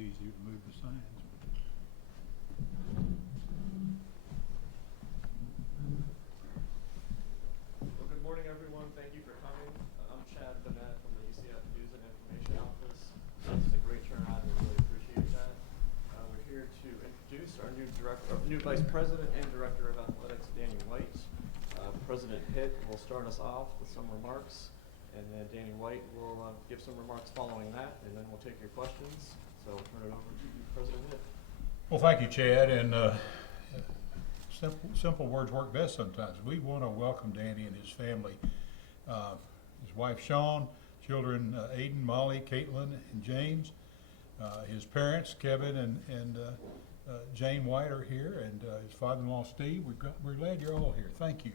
please you to move the signs. Well, good morning, everyone. Thank you for coming. I'm Chad Bennett from the UCF News and Information Office. This is a great turnout. We really appreciate that. We're here to introduce our new Vice President and Director of Athletics, Danny White. President Hitt will start us off with some remarks, and then Danny White will give some remarks following that, and then we'll take your questions. So I'll turn it over to President Hitt. Well, thank you, Chad. And simple words work best sometimes. We want to welcome Danny and his family, his wife Shawn, children Aiden, Molly, Caitlin, and James. His parents, Kevin and Jane White, are here, and his father-in-law Steve. We're glad you're all here. Thank you.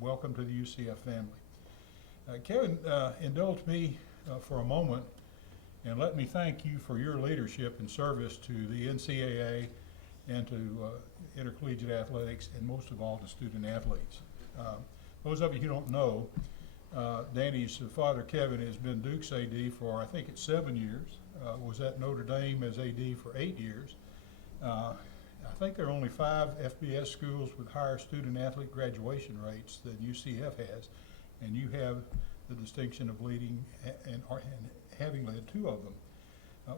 Welcome to the UCF family. Kevin, indulge me for a moment and let me thank you for your leadership and service to the NCAA and to intercollegiate athletics, and most of all to student athletes. Those of you who don't know, Danny's father, Kevin, has been Duke's AD for, I think it's 7 years, was at Notre Dame as AD for 8 years. I think there are only 5 FBS schools with higher student athlete graduation rates than UCF has, and you have the distinction of leading and having led 2 of them.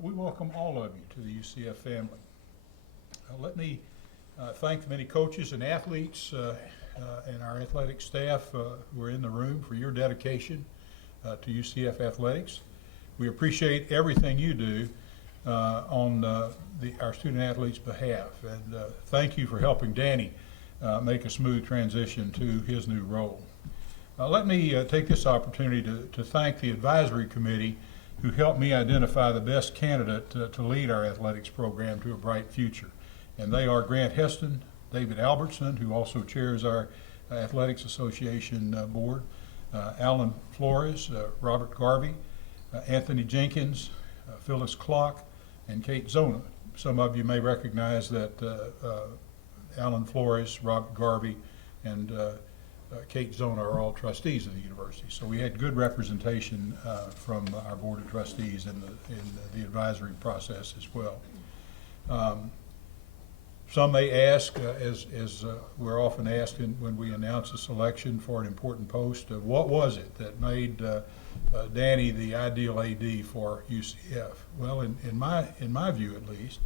We welcome all of you to the UCF family. Let me thank the many coaches and athletes and our athletic staff who are in the room for your dedication to UCF athletics. We appreciate everything you do on our student athletes' behalf, and thank you for helping Danny make a smooth transition to his new role. Let me take this opportunity to thank the advisory committee who helped me identify the best candidate to lead our athletics program to a bright future. And they are Grant Heston, David Albertson, who also chairs our Athletics Association board, Alan Flores, Robert Garvey, Anthony Jenkins, Phyllis Clock, and Kate Zona. Some of you may recognize that Alan Flores, Robert Garvey, and Kate Zona are all trustees of the university. So we had good representation from our board of trustees in the advisory process as well. Some may ask, as we're often asked when we announce a selection for an important post, what was it that made Danny the ideal AD for UCF? Well, in my view at least,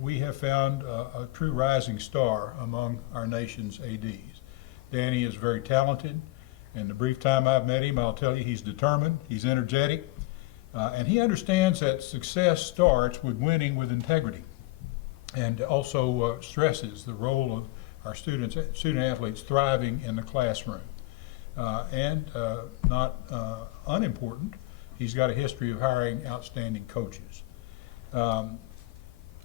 we have found a true rising star among our nation's ADs. Danny is very talented. In the brief time I've met him, I'll tell you he's determined, he's energetic, and he understands that success starts with winning with integrity, and also stresses the role of our student athletes thriving in the classroom. And not unimportant, he's got a history of hiring outstanding coaches.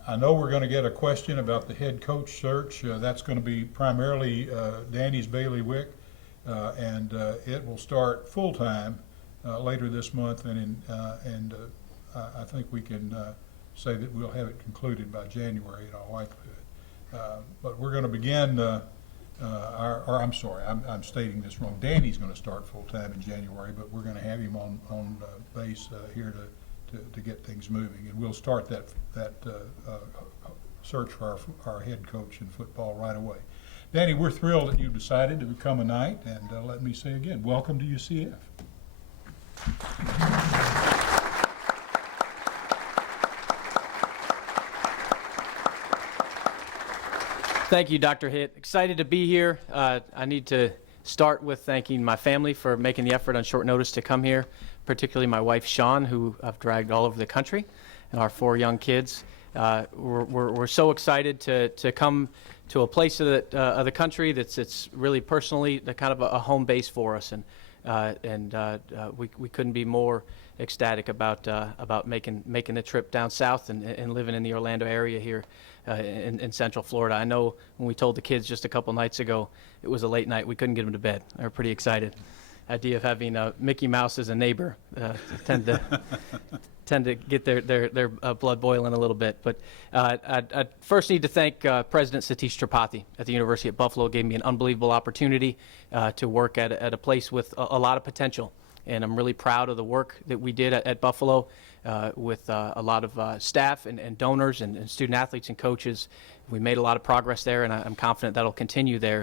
I know we're going to get a question about the head coach search. That's going to be primarily Danny's bailiwick, and it will start full-time later this month, and I think we can say that we'll have it concluded by January in all likelihood. But we're going to begin I'm sorry, I'm stating this wrong. Danny's going to start full-time in January, but we're going to have him on base here to get things moving, and we'll start that search for our head coach in football right away. Danny, we're thrilled that you've decided to become a Knight, and let me say again, welcome to UCF. Thank you, Dr. Hitt. Excited to be here. I need to start with thanking my family for making the effort on short notice to come here, particularly my wife, Shawn, who I've dragged all over the country, and our 4 young kids. We're so excited to come to a place of the country that's really personally the kind of a home base for us, and we couldn't be more ecstatic about making the trip down south and living in the Orlando area here in Central Florida. I know when we told the kids just a couple nights ago it was a late night, we couldn't get them to bed. They were pretty excited. Idea of having Mickey Mouse as a neighbor tend to get their blood boiling a little bit. But I first need to thank President Satish Tripathi at the University at Buffalo. Gave me an unbelievable opportunity to work at a place with a lot of potential. And I'm really proud of the work that we did at Buffalo. with a lot of staff and donors and student athletes and coaches. We made a lot of progress there, and I'm confident that'll continue there.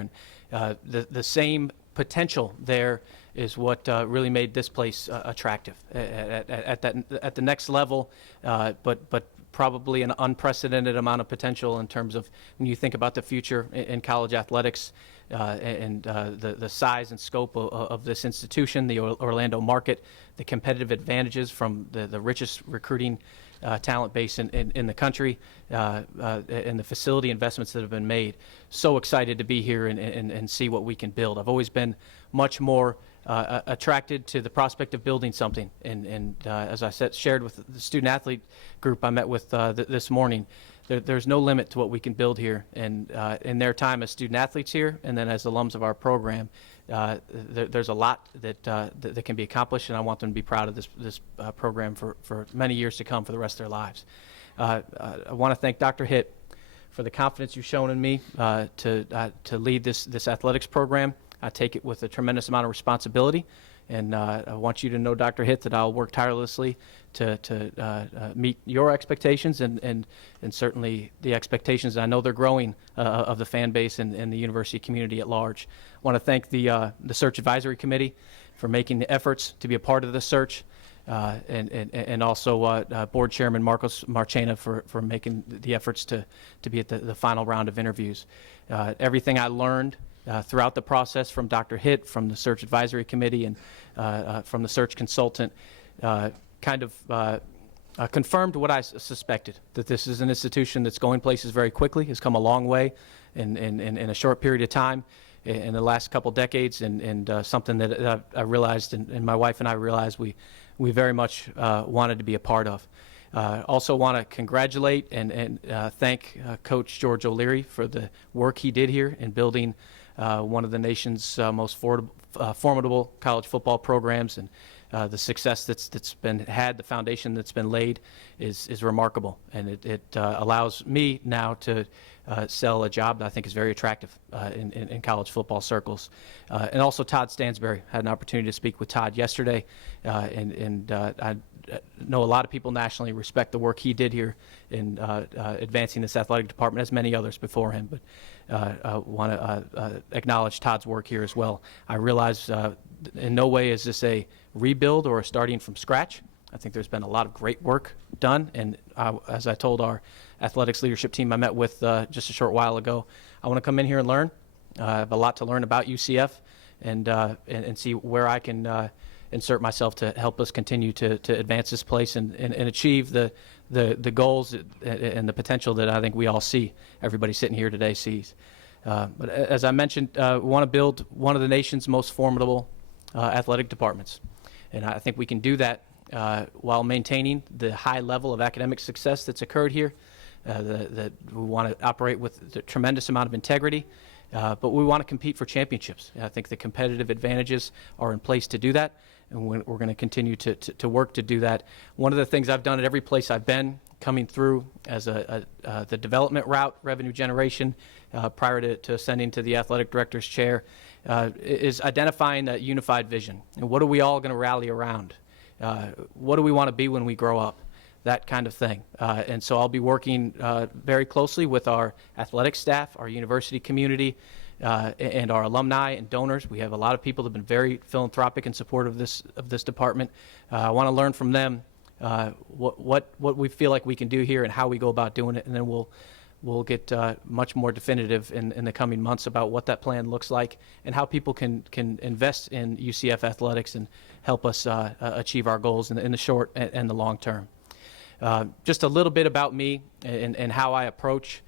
And the same potential there is what really made this place attractive at the next level, but probably an unprecedented amount of potential in terms of when you think about the future in college athletics and the size and scope of this institution, the Orlando market, the competitive advantages from the richest recruiting talent base in the country, and the facility investments that have been made. So excited to be here and see what we can build. I've always been much more attracted to the prospect of building something. And as I shared with the student athlete group I met with this morning, there's no limit to what we can build here. And in their time as student athletes here, and then as alums of our program, there's a lot that can be accomplished, and I want them to be proud of this program for many years to come, for the rest of their lives. I want to thank Dr. Hitt for the confidence you've shown in me to lead this athletics program. I take it with a tremendous amount of responsibility, and I want you to know, Dr. Hitt, that I'll work tirelessly to meet your expectations and certainly the expectations, I know they're growing, of the fan base and the university community at large. I want to thank the Search Advisory Committee for making the efforts to be a part of the search, and also Board Chairman Marcos Marchena for making the efforts to be at the final round of interviews. Everything I learned throughout the process from Dr. Hitt, from the Search Advisory Committee, and from the search consultant, kind of confirmed what I suspected, that this is an institution that's going places very quickly, has come a long way in a short period of time in the last couple decades, and something that I realized, and my wife and I realized we very much wanted to be a part of. Also want to congratulate and thank Coach George O'Leary for the work he did here in building one of the nation's most formidable college football programs, and the success that's been had, the foundation that's been laid is remarkable, and it allows me now to sell a job that I think is very attractive in college football circles. And also Todd Stansberry. Had an opportunity to speak with Todd yesterday, and I know a lot of people nationally respect the work he did here in advancing this athletic department, as many others before him, but I want to acknowledge Todd's work here as well. I realize in no way is this a rebuild or a starting from scratch. I think there's been a lot of great work done, and as I told our athletics leadership team I met with just a short while ago, I want to come in here and learn. I have a lot to learn about UCF, and see where I can insert myself to help us continue to advance this place and achieve the goals and the potential that I think we all see, everybody sitting here today sees. But as I mentioned, we want to build one of the nation's most formidable athletic departments. And I think we can do that while maintaining the high level of academic success that's occurred here. That we want to operate with a tremendous amount of integrity, but we want to compete for championships. I think the competitive advantages are in place to do that, and we're going to continue to work to do that. One of the things I've done at every place I've been, coming through as the development route, revenue generation, prior to ascending to the athletic director's chair, is identifying that unified vision. And what are we all going to rally around? What do we want to be when we grow up? That kind of thing. And so I'll be working very closely with our athletic staff, our university community, and our alumni and donors. We have a lot of people that have been very philanthropic in support of this department. I want to learn from them what we feel like we can do here and how we go about doing it, and then we'll get much more definitive in the coming months about what that plan looks like and how people can invest in UCF athletics and help us achieve our goals in the short and the long term. Just a little bit about me and how I approach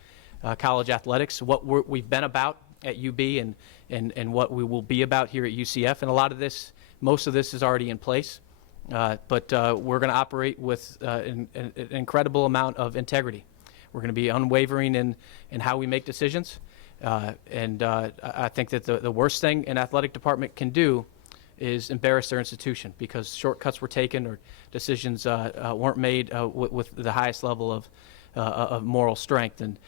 college athletics, what we've been about at UB and what we will be about here at UCF. And a lot of this, most of this is already in place, but we're going to operate with an incredible amount of integrity. We're going to be unwavering in how we make decisions. And I think that the worst thing an athletic department can do is embarrass their institution because shortcuts were taken or decisions weren't made with the highest level of moral strength. And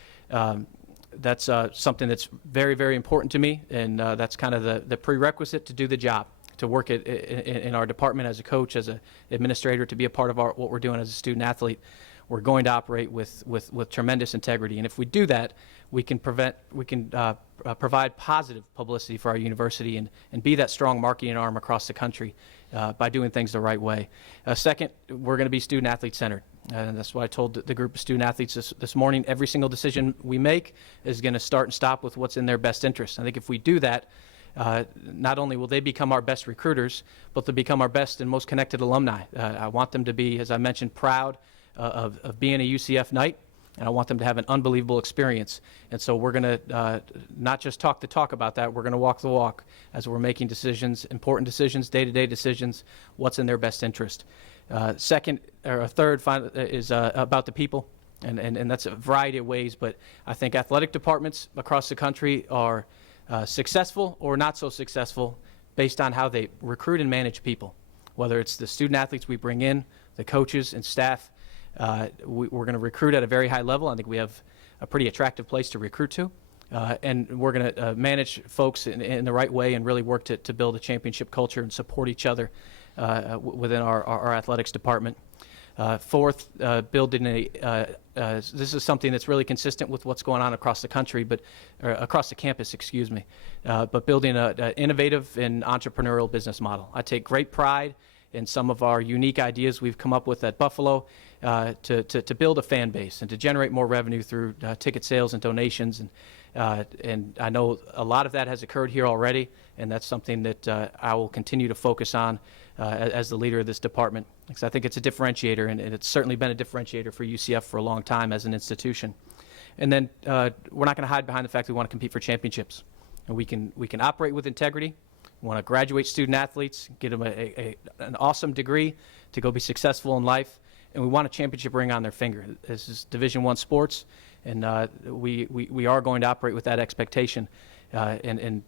that's something that's very, very important to me, and that's kind of the prerequisite to do the job, to work in our department as a coach, as an administrator, to be a part of what we're doing as a student athlete, we're going to operate with tremendous integrity. And if we do that, we can provide positive publicity for our university and be that strong marketing arm across the country by doing things the right way. Second, we're going to be student athlete centered. And that's why I told the group of student athletes this morning, every single decision we make is going to start and stop with what's in their best interest. I think if we do that, not only will they become our best recruiters, but they'll become our best and most connected alumni. I want them to be, as I mentioned, proud of being a UCF Knight, and I want them to have an unbelievable experience. And so we're going to not just talk the talk about that, we're going to walk the walk as we're making decisions, important decisions, day-to-day decisions, what's in their best interest. Second, or third, is about the people, and that's a variety of ways, but I think athletic departments across the country are successful or not so successful based on how they recruit and manage people, whether it's the student athletes we bring in, the coaches and staff. We're going to recruit at a very high level. I think we have a pretty attractive place to recruit to. And we're going to manage folks in the right way and really work to build a championship culture and support each other within our athletics department. Fourth, building this is something that's really consistent with what's going on across the country, across the campus, but building an innovative and entrepreneurial business model. I take great pride in some of our unique ideas we've come up with at Buffalo to build a fan base and to generate more revenue through ticket sales and donations. And I know a lot of that has occurred here already, and that's something that I will continue to focus on as the leader of this department, because I think it's a differentiator, and it's certainly been a differentiator for UCF for a long time as an institution. And then we're not going to hide behind the fact that we want to compete for championships. And we can operate with integrity. We want to graduate student athletes, get them an awesome degree to go be successful in life, and we want a championship ring on their finger. This is Division I sports, and we are going to operate with that expectation. And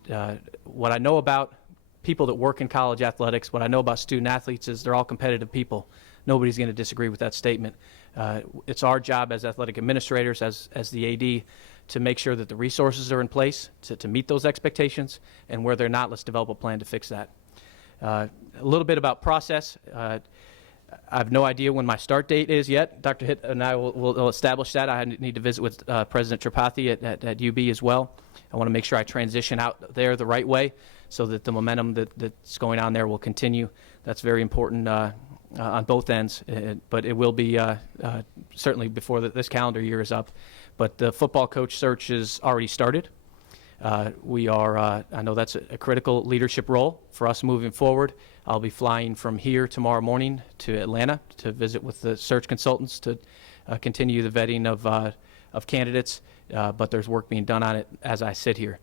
what I know about people that work in college athletics, what I know about student athletes is they're all competitive people. Nobody's going to disagree with that statement. It's our job as athletic administrators, as the AD, to make sure that the resources are in place to meet those expectations, and where they're not, let's develop a plan to fix that. A little bit about process. I have no idea when my start date is yet. Dr. Hitt and I will establish that. I need to visit with President Tripathi at UB as well. I want to make sure I transition out there the right way so that the momentum that's going on there will continue. That's very important on both ends, but it will be certainly before this calendar year is up. But the football coach search is already started. I know that's a critical leadership role for us moving forward. I'll be flying from here tomorrow morning to Atlanta to visit with the search consultants to continue the vetting of candidates, but there's work being done on it as I sit here.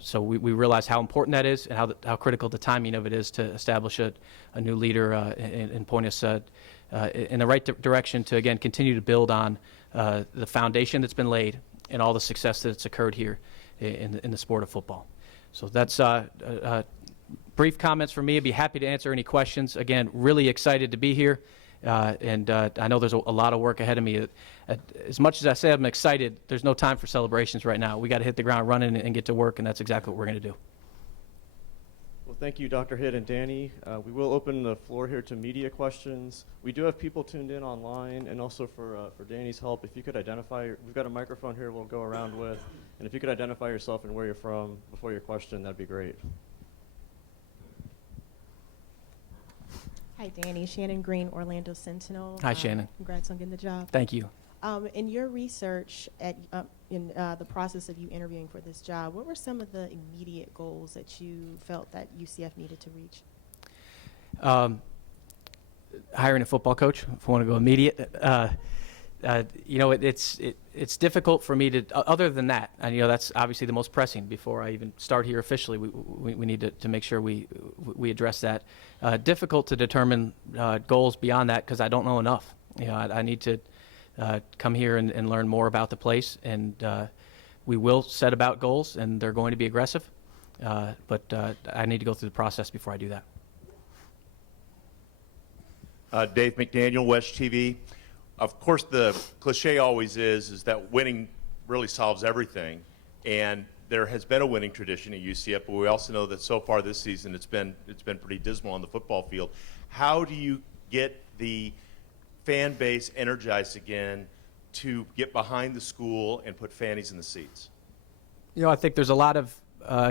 So we realize how important that is and how critical the timing of it is to establish a new leader and point us in the right direction to, again, continue to build on the foundation that's been laid and all the success that's occurred here in the sport of football. So that's brief comments from me. I'd be happy to answer any questions. Again, really excited to be here, and I know there's a lot of work ahead of me. As much as I say I'm excited, there's no time for celebrations right now. We got to hit the ground running and get to work, and that's exactly what we're going to do. Well, thank you, Dr. Hitt and Danny. We will open the floor here to media questions. We do have people tuned in online, and also for Danny's help, if you could identify, we've got a microphone here we'll go around with, and if you could identify yourself and where you're from before your question, that'd be great. Hi, Danny. Shannon Green, Orlando Sentinel. Hi, Shannon. Congrats on getting the job. Thank you. In your research in the process of you interviewing for this job, what were some of the immediate goals that you felt that UCF needed to reach? Hiring a football coach, if I want to go immediate. It's difficult for me to, other than that, and that's obviously the most pressing before I even start here officially. We need to make sure we address that. Difficult to determine goals beyond that because I don't know enough. I need to come here and learn more about the place, and we will set about goals, and they're going to be aggressive, but I need to go through the process before I do that. Dave McDaniel, West TV. Of course, the cliche always is that winning really solves everything, and there has been a winning tradition at UCF, but we also know that so far this season it's been pretty dismal on the football field. How do you get the fan base energized again to get behind the school and put fannies in the seats? I think there's a lot of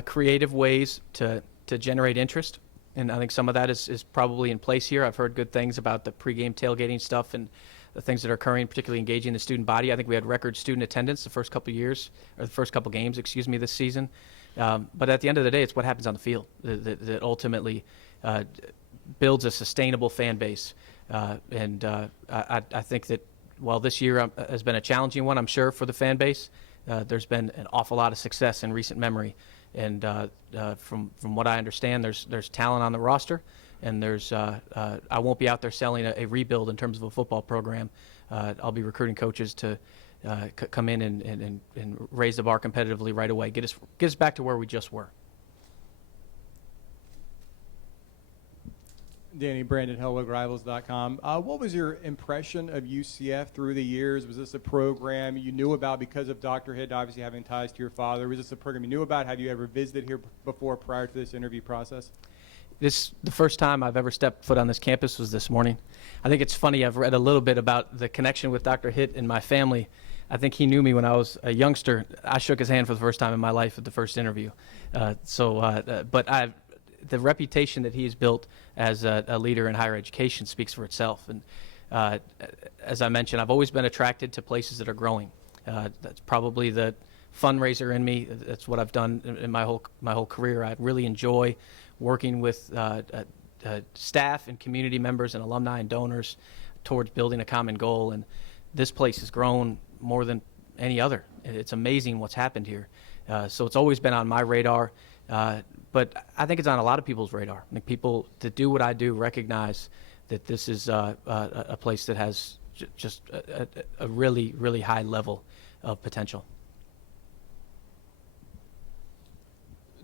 creative ways to generate interest, and I think some of that is probably in place here. I've heard good things about the pregame tailgating stuff and the things that are occurring, particularly engaging the student body. I think we had record student attendance the first couple games, this season. But at the end of the day, it's what happens on the field that ultimately builds a sustainable fan base. I think that while this year has been a challenging one, I'm sure, for the fan base, there's been an awful lot of success in recent memory. And from what I understand, there's talent on the roster, and I won't be out there selling a rebuild in terms of a football program. I'll be recruiting coaches to come in and raise the bar competitively right away, get us back to where we just were. Danny, Brandon Hellwig, Rivals.com. What was your impression of UCF through the years? Was this a program you knew about because of Dr. Hitt, obviously having ties to your father? Was this a program you knew about? Have you ever visited here before prior to this interview process? The first time I've ever stepped foot on this campus was this morning. I think it's funny, I've read a little bit about the connection with Dr. Hitt and my family. I think he knew me when I was a youngster. I shook his hand for the first time in my life at the first interview. But the reputation that he's built as a leader in higher education speaks for itself. And as I mentioned, I've always been attracted to places that are growing. That's probably the fundraiser in me. That's what I've done in my whole career. I really enjoy working with staff and community members and alumni and donors towards building a common goal. And this place has grown more than any other. It's amazing what's happened here. So it's always been on my radar. But I think it's on a lot of people's radar. I think people that do what I do recognize that this is a place that has just a really, really high level of potential.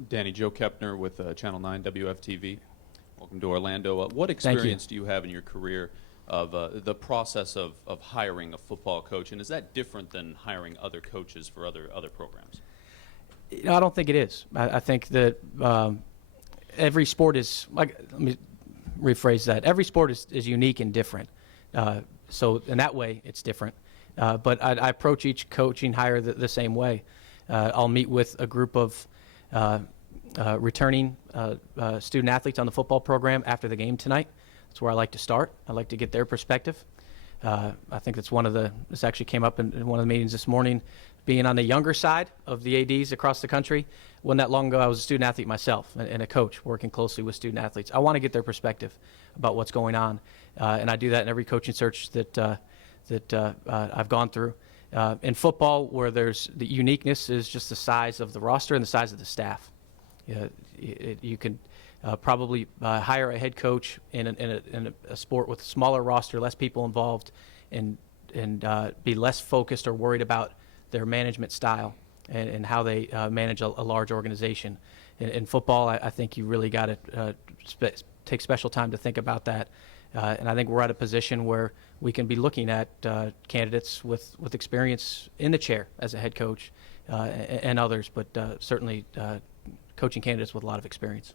Danny, Joe Kepner with Channel 9 WFTV. Welcome to Orlando. What experience do you have in your career of the process of hiring a football coach, and is that different than hiring other coaches for other programs? I don't think it is. I think that every sport is, let me rephrase that. Every sport is unique and different. So in that way, it's different. But I approach each coaching hire the same way. I'll meet with a group of returning student athletes on the football program after the game tonight. That's where I like to start. I like to get their perspective. I think that's this actually came up in one of the meetings this morning. Being on the younger side of the ADs across the country, wasn't that long ago I was a student athlete myself and a coach working closely with student athletes. I want to get their perspective about what's going on, and I do that in every coaching search that I've gone through. In football, where there's the uniqueness is just the size of the roster and the size of the staff. You can probably hire a head coach in a sport with a smaller roster, less people involved, and be less focused or worried about their management style and how they manage a large organization. In football, I think you really got to take special time to think about that. And I think we're at a position where we can be looking at candidates with experience in the chair as a head coach and others, but certainly coaching candidates with a lot of experience.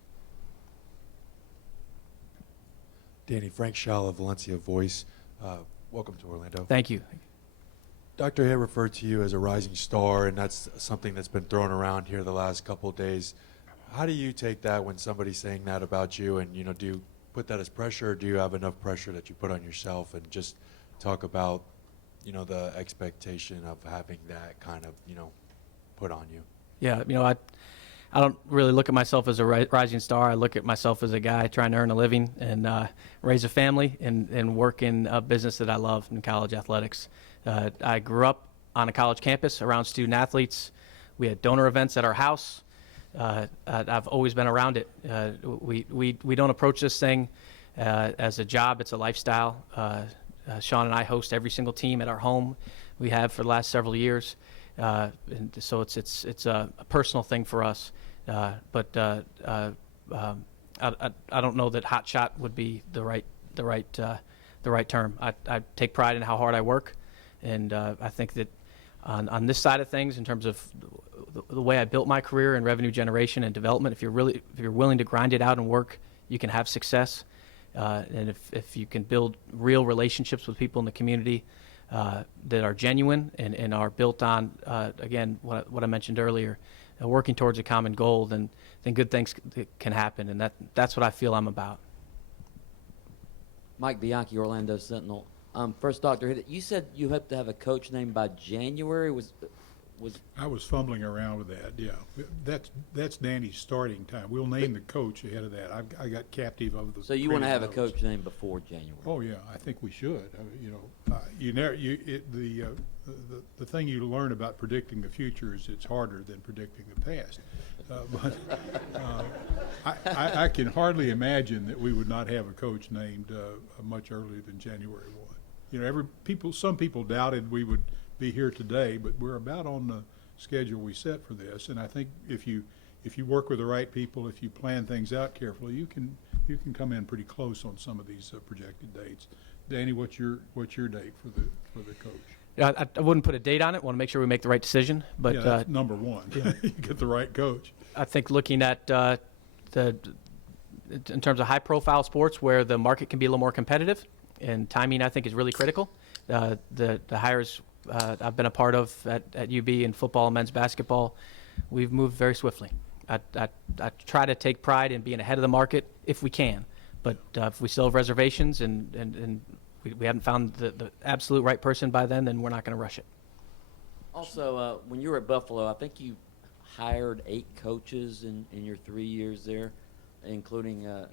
Danny, Frank Schall of Valencia Voice. Welcome to Orlando. Thank you. Dr. Hitt referred to you as a rising star, and that's something that's been thrown around here the last couple of days. How do you take that when somebody's saying that about you, and do you put that as pressure, or do you have enough pressure that you put on yourself, and just talk about the expectation of having that kind of put on you? Yeah, I don't really look at myself as a rising star. I look at myself as a guy trying to earn a living and raise a family and work in a business that I love in college athletics. I grew up on a college campus around student athletes. We had donor events at our house. I've always been around it. We don't approach this thing as a job. It's a lifestyle. Sean and I host every single team at our home. We have for the last several years. And so it's a personal thing for us. But I don't know that hot shot would be the right term. I take pride in how hard I work, and I think that on this side of things, in terms of the way I built my career in revenue generation and development. If you're willing to grind it out and work, you can have success. And if you can build real relationships with people in the community that are genuine and are built on, again, what I mentioned earlier, working towards a common goal, then good things can happen. And that's what I feel I'm about. Mike Bianchi, Orlando Sentinel. First, Dr. Hitt, you said you hope to have a coach named by January. Was I was fumbling around with that, yeah. That's Danny's starting time. We'll name the coach ahead of that. I got captive of the. so you want to have a previous coach named before January? Oh yeah, I think we should. The thing you learn about predicting the future is it's harder than predicting the past. I can hardly imagine that we would not have a coach named much earlier than January 1. Some people doubted we would be here today, but we're about on the schedule we set for this. And I think if you work with the right people, if you plan things out carefully, you can come in pretty close on some of these projected dates. Danny, what's your date for the coach? Yeah, I wouldn't put a date on it. Want to make sure we make the right decision. But yeah, that's number one. Yeah. You get the right coach. I think looking at in terms of high-profile sports where the market can be a little more competitive, and timing I think is really critical. The hires I've been a part of at UB in football and men's basketball, we've moved very swiftly. I try to take pride in being ahead of the market if we can, but if we still have reservations and we haven't found the absolute right person by then we're not going to rush it. Also, when you were at Buffalo, I think you hired 8 coaches in your 3 years there, including a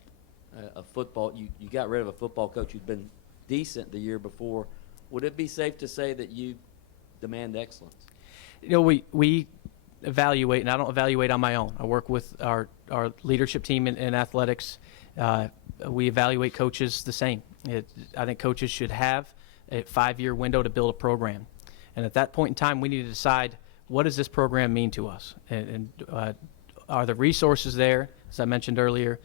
football. You got rid of a football coach who'd been decent the year before. Would it be safe to say that you demand excellence? We evaluate, and I don't evaluate on my own. I work with our leadership team in athletics. We evaluate coaches the same. I think coaches should have a 5-year window to build a program. And at that point in time, we need to decide, what does this program mean to us? And are the resources there, as I mentioned earlier,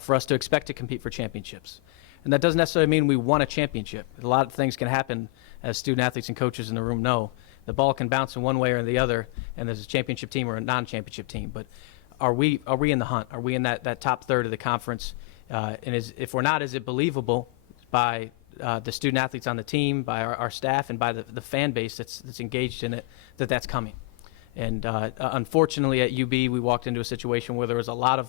for us to expect to compete for championships? And that doesn't necessarily mean we won a championship. A lot of things can happen, as student athletes and coaches in the room know. The ball can bounce in one way or the other, and there's a championship team or a non-championship team. But are we in the hunt? Are we in that top third of the conference? And if we're not, is it believable by the student athletes on the team, by our staff, and by the fan base that's engaged in it, that's coming? And unfortunately at UB, we walked into a situation where there was a lot of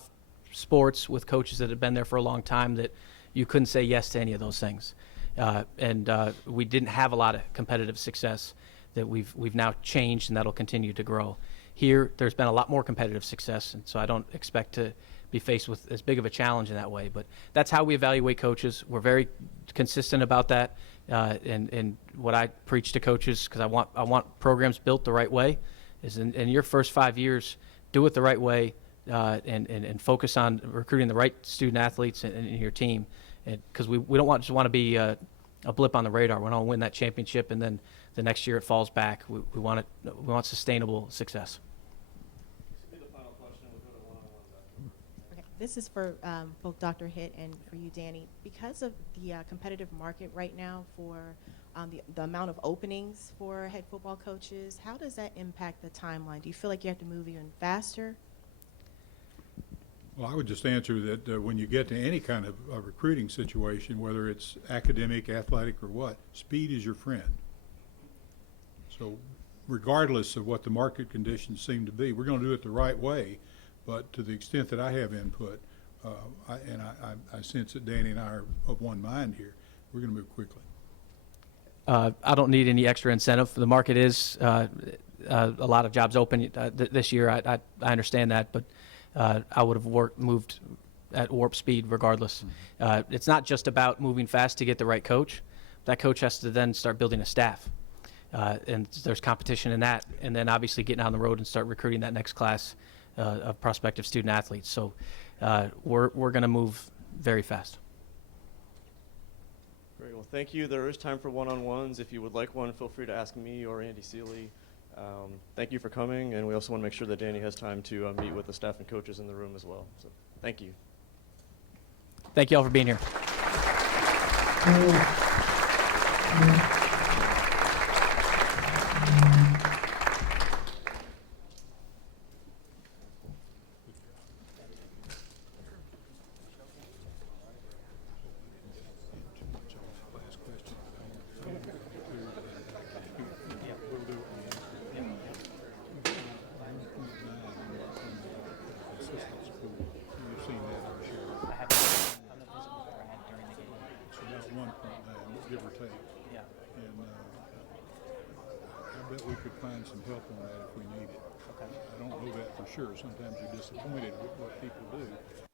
sports with coaches that had been there for a long time that you couldn't say yes to any of those things. And we didn't have a lot of competitive success that we've now changed, and that'll continue to grow. Here, there's been a lot more competitive success, and so I don't expect to be faced with as big of a challenge in that way. But that's how we evaluate coaches. We're very consistent about that. And what I preach to coaches, because I want programs built the right way, is in your first 5 years, do it the right way, and focus on recruiting the right student athletes in your team. Because we don't just want to be a blip on the radar. We want to win that championship, and then the next year it falls back. We want sustainable success. This will be the final question. We'll go to one-on-ones after. Okay, this is for both Dr. Hitt and for you, Danny. Because of the competitive market right now for the amount of openings for head football coaches, how does that impact the timeline? Do you feel like you have to move even faster? Well, I would just answer that when you get to any kind of a recruiting situation, whether it's academic, athletic, or what, speed is your friend. So regardless of what the market conditions seem to be, we're going to do it the right way. But to the extent that I have input, I sense that Danny and I are of one mind here, we're going to move quickly. I don't need any extra incentive. The market is a lot of jobs open this year. I understand that, but I would have moved at warp speed regardless. It's not just about moving fast to get the right coach. That coach has to then start building a staff. And there's competition in that. And then obviously getting on the road and start recruiting that next class of prospective student athletes. So we're going to move very fast. Great. Well, thank you. There is time for one-on-ones. If you would like one, feel free to ask me or Andy Seeley. Thank you for coming, and we also want to make sure that Danny has time to meet with the staff and coaches in the room as well. So thank you. Thank you all for being here. that we could find some help on that if we need it. I don't know that for sure. Sometimes you're disappointed with what people do.